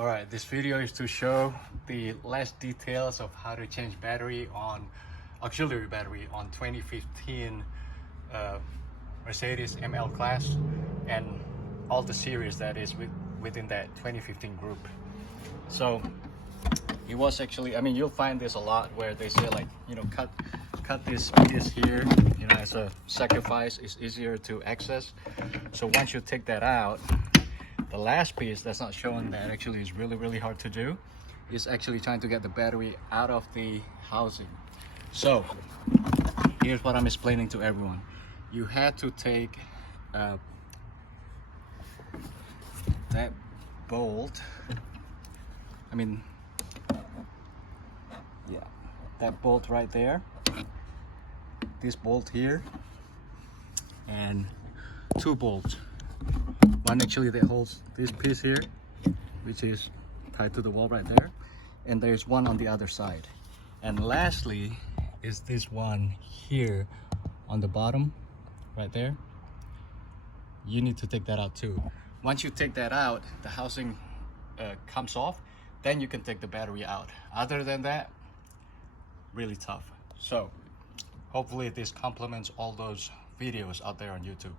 Alright, this video is to show the last details of how to change battery on auxiliary battery on 2015 Mercedes ML Class and all the series that is within that 2015 group. So it was actually, I mean, you'll find this a lot where they say, like, you know, cut this piece here, you know, as a sacrifice. Is easier to access. So once you take that out, the last piece that's not shown, that actually is really hard to do, is actually trying to get the battery out of the housing. So here's what I'm explaining to everyone. You had to take that bolt, that bolt right there, this bolt here, and two bolts. One actually that holds this piece here, which is tied to the wall right there, and there's one on the other side. And lastly is this one here on the bottom right there. You need to take that out too. Once you take that out, the housing comes off, then you can take the battery out. Other than that, really tough. So hopefully this complements all those videos out there on YouTube.